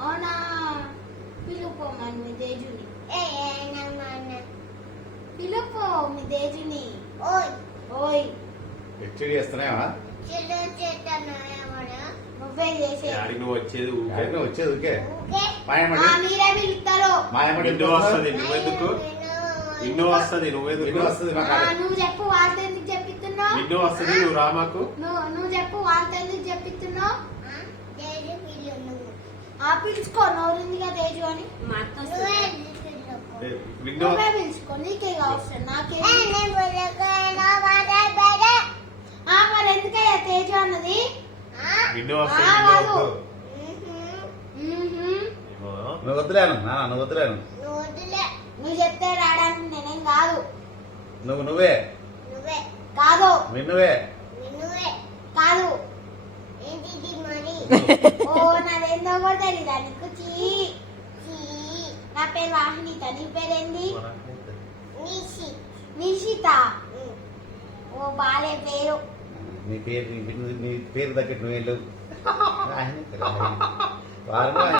అవునా పిలుపోమని మీ తేజుని పిలుపో మీ తేజుని. ఓయ్ ఓయ్ హెచ్చడి చేస్తున్నావా? నువ్వే చేసే నువ్వు వచ్చేది వచ్చేది ఊకే మీరే పిలుస్తారు. నిన్ను వస్తుంది నువ్వెందుకు నిన్ను వస్తుంది నువ్వెందుకు వస్తుంది నువ్వు చెప్పు వాళ్ళతో ఎందుకు చెప్పిస్తున్నావు? నిన్ను వస్తుంది నువ్వు రామాకు నువ్వు చెప్పు వాళ్ళతో ఎందుకు చెప్పిస్తున్నావు? పిలుచుకో నోరుందిగా తేజు అని నువ్వే పిలుచుకో. నీకే కావచ్చు నాకే. మరి ఎందుకయ్యా తేజు అన్నది? నిన్ను వస్తుంది నువ్వు వద్దులేను నువ్వు వద్దులేను. నువ్వు చెప్తే రావడానికి నేనేం కాదు. నువ్వే కాదు నువ్వే కాదు. ఓ నాదేందో కూడా తెలీదా నీకు? నా పేరు వాహినిత. నీ పేరేంది? నిషిత. ఓ బాలే పేరు. నీ పేరు తగ్గట్టు నువ్వు వెళ్ళు.